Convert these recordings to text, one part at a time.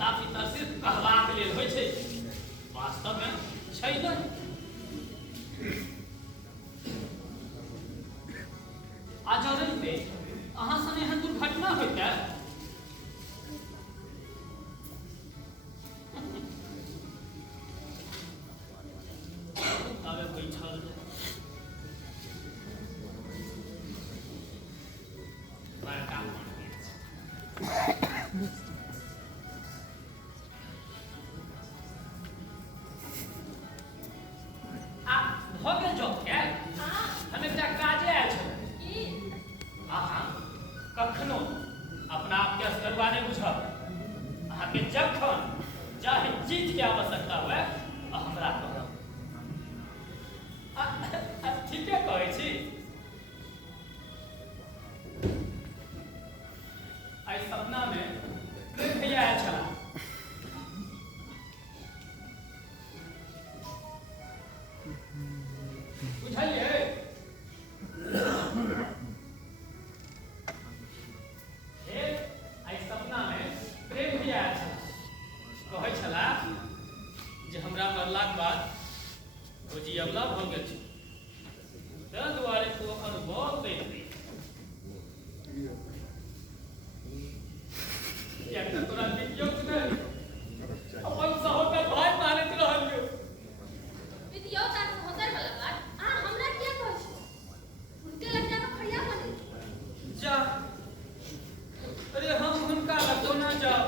देवता पितर सिर्फ कहबाक लेल होइ छै, वास्तवमे छै नहि। आ जँ रहिते अहाँ सने एहन दुर्घटना होइतै तबे बैठल बड़का भऽ गेल जॉब के हम एकटा काजे आयल छलहुँ। अहाँ कखनो अपना आपके असगरुआ नहि बुझब। अहाँके जखन जाहि चीजके आवश्यकता हुए हमरा कहब। ठीके कहै छी। आइ सपनामे प्रेम भैया आयल छलाह। बुझलियै? आइ सपनामे प्रेम भैया आयल छलाह। कहै छलाह जे हमरा मरलाक बाद रोजी अवला भऽ गेल छै, ताहि दुआरे तू अनुभव दैत रही। किएक तऽ तोरा देखियौ नहि अपन सहोदर भाय मानैत रहलियौ। विधियोता सहोदर वाला बात अहाँ हमरा किया कहै छी? हुनके लग जाकऽ खड़िया बनी। जा, अरे हम हुनका लग कोना जाब?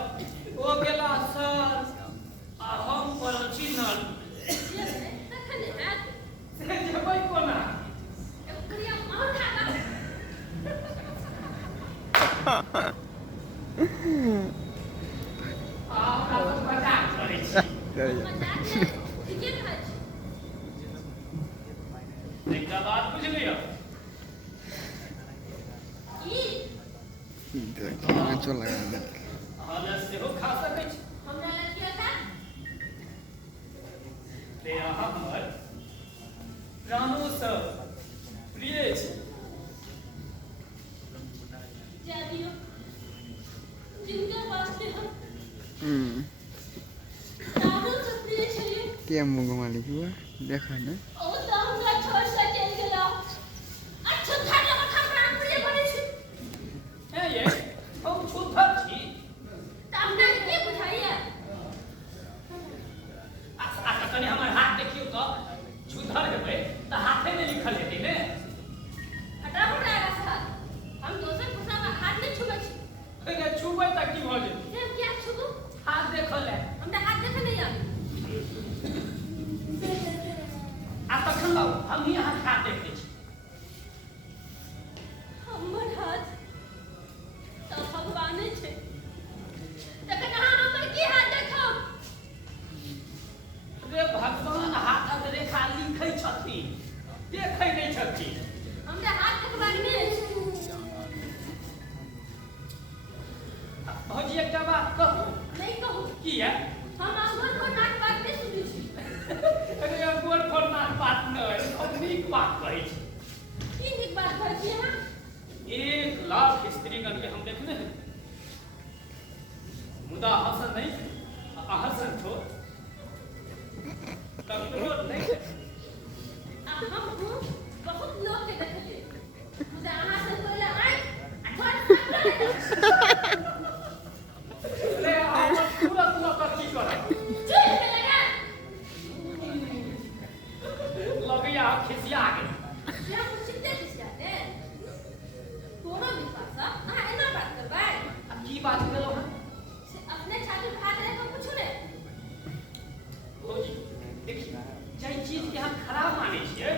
ओ गेला सर आ हम पड़ल छी नल। तखन हैत से जेबै कोना? एगो खड़िया मार खागा। हमरा तऽ मजाक करै छी। मजाक नहि, ठीके कहै छी। एकटा बात बुझ लिअ। अहाँ लग सेहो खा सकै छी। हमरा लग किया था? ते अहाँ हमर प्राणोसँ प्रिय छी। जा दियो, जिनका वास्ते हम प्राणोसँ प्रिय छलियै, के मुँह घुमा ली हुआ देखा ना। ओ तऽ हमरा छोड़ि कऽ चलि गेला। अच्छा खाना हम प्राण प्रिय बनै छी। हे ये, हम छूतल छी। तऽ हमरा के बुझाइए? आ कनि हमर हाथ देखियौ तऽ, छूतल हेबै तऽ हाथे में लिखल हेतै ने। हटा हमरा आगाँ से। हम दोसर पुरुषक हाथ नहि छुबै छी। छुबै तऽ की भऽ जेतै? से हम किया छुबू? हाथ देखल है। हमरा हाथ देखऽ नहि आबै। आ तखन लाउ हमही अहाँके हाथ देख दै छी। हमर हाथ तऽ भगवाने छै, तखन अहाँ हमर की हाथ देखब? रे भगवान हाथक रेखा लिखै छथिन, देखै नहि छथिन। हमरा हाथ देखबाक नहि अछि। भौजी एकटा बात कहू। नहीं कहू। किया? हम अंगूर को नाक बात नहीं सुनै छी। अरे अंगूर को नाक बात नहीं, हम नीक बात कहै छी। की नीक बात कहै छी अहाँ? 1 लाख स्त्रीगण के हम देखने हैं, मुदा हसन नहीं, अहसन थो ककरो नहीं। हम बहुत लोग के देखलिए, मुदा अहाँ से बोले आइ आ ले आप तुरंत न कथी करब। चुप के लगा। लगिया खिसिया गेल। से हम चित्ते खिसियाते। कोनो विश्वास अहाँ एना बात करबै? अब की बात केलहुँ हँ? से अपने छाती पर हाथ रख कऽ पूछू ने। भौजी देखिए, जाहि चीज के हम खराब मानै छियै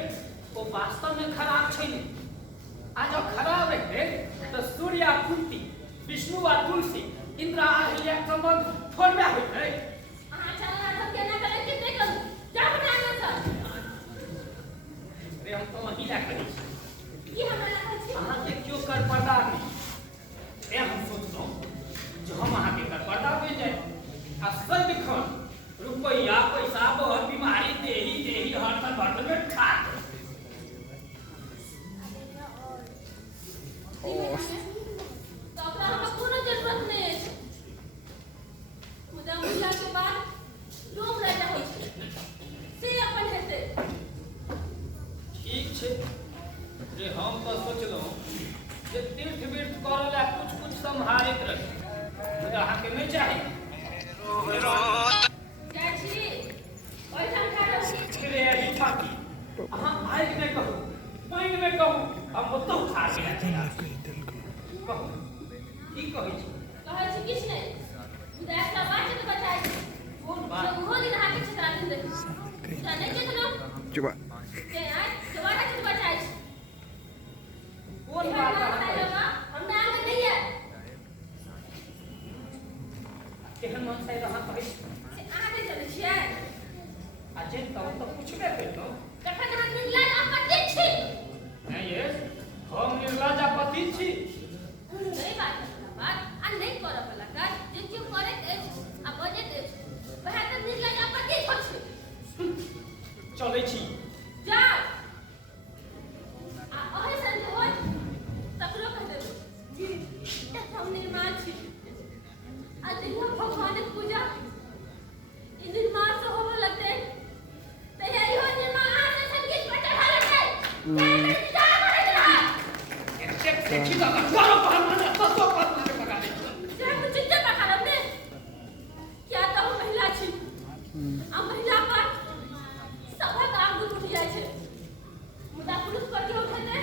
ओ वास्तव में खराब छै नहीं। आ जब खराब रहतै तऽ सूर्य आ कुंती, विष्णु आ तुलसी, इंद्र आ अहिल्या के संबंध थोड़बे होइतै। अहाँ चलना सब केना करै कि नहीं करू? जाओ ना आगे से। अरे हम तो वहीं ला करै छी। की हमरा लगा छी? अहाँ के क्यों कर पर्दा नहीं? ए हम सोचलहुँ जो हम अहाँ के कर पर्दा बनि जाए आ सदिखन रुपैया पैसा बहुत बीमारी देही देही हरदम बर्तन में खात। तो ओकरा हमरा कोनो जरूरत नहीं अछि। मुदा चाही जाइ छी ओहिठाम ठाढ़ रहू रे अभी ठाकी अहाँ आगि में कहू पानि में कहू हम ओतौ ठाढ़ छी कहू की कहै छी कहै छी किछु नहि मुदा एकटा बात के बचाइ छी कोन बात ओहो दिन अहाँके छता दिन देखी जाने देखलहुँ चुप के आइ दोबारा किछु बचाइ छी कोन बात अहाँ कहै छी? हमरा आगे नहीं है केहन मन से अहाँ कहै छी से अहाँ नहीं जानै छियै आ जे तऽ पूछबे करितौं तखन अहाँ निर्लज आपत्ति छी नहीं ये हम निर्लज आपत्ति छी नहीं बात आ नहीं करऽ वाला काज जे केओ करैत अछि आ बजैत अछि वएह तऽ निर्लज आपत्ति छै चलै छी जाओ आ ओहे सन होत तकरो कह देबै हम निर्माण छी आ जहिया भगवानक पूजा ई निर्माण से होबऽ लगतै तहिया इहो निर्माण अहाँ से संगीत पर चढ़ा लगतै क्या करैत रहत एतेक देखी तऽ करो पहलवान तत्व पहलवान के पका दै से हम चिंता पर खराब ने क्या तो हम महिला छी आ महिला पर सभक आगू उठ जाइ छै मुदा पुरुष पर के उठेतै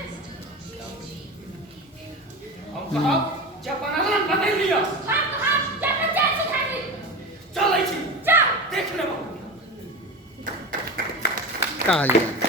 हम कहब जे अपन आनंद बदलि लिअ हम जखन जाइ छी खाली चलै छी जाओ देख लेबौ कहलियै